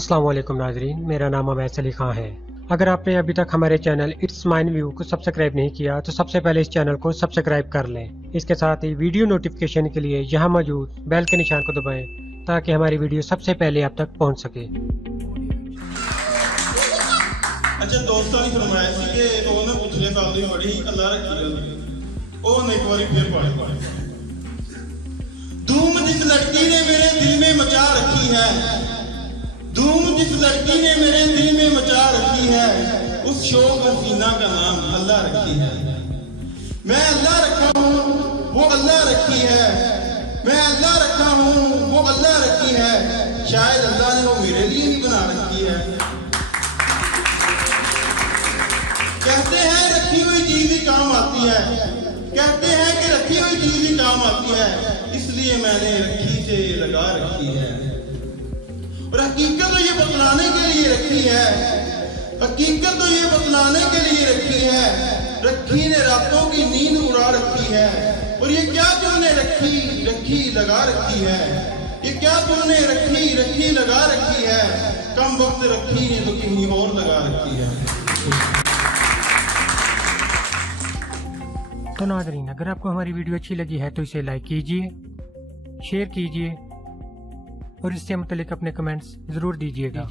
अस्सलाम वालेकुम नाजरीन, मेरा नाम अवैस अली खां है। अगर आपने अभी तक हमारे चैनल इट्स माइन व्यू को सब्सक्राइब नहीं किया तो सबसे पहले इस चैनल को सब्सक्राइब कर लें। इसके साथ ही वीडियो नोटिफिकेशन के लिए यहाँ मौजूद बेल के निशान को दबाएं ताकि हमारी वीडियो सबसे पहले आप तक पहुँच सके। अच्छा दोस्तों ने फरमाया सी कि उन्होंने पिछले साल की बड़ी अल्लाह रखी उन्होंने एक बार फिर पढ़ी धूम जिस लड़की ने मेरे दिल में मचा रखी है, धूम जिस लड़की ने मेरे दिल में मचा रखी है, उस शौक हसीना का नाम अल्लाह रखी है। मैं अल्लाह रखा हूँ वो अल्लाह रखी है, मैं अल्लाह रखा हूँ वो अल्लाह रखी है, शायद अल्लाह ने वो मेरे लिए ही बना रखी है। कहते हैं रखी हुई चीज ही काम आती है, कहते हैं कि रखी हुई चीज ही काम आती है, इसलिए मैंने रखी से लगा रखी है। और हकीकत तो ये बतलाने के लिए रखी है, हकीकत तो ये बतलाने के लिए रखी है, रखी ने रातों की नींद उड़ा रखी है। और ये क्या तुमने रखी रखी लगा रखी है, ये क्या तुमने रखी रखी लगा रखी है, कम वक्त रखी ने तो कहीं और लगा रखी है। तो नाजरीन, अगर आपको हमारी वीडियो अच्छी लगी है तो इसे लाइक कीजिए, शेयर कीजिए और इससे मुतालिक अपने कमेंट्स जरूर दीजिएगा।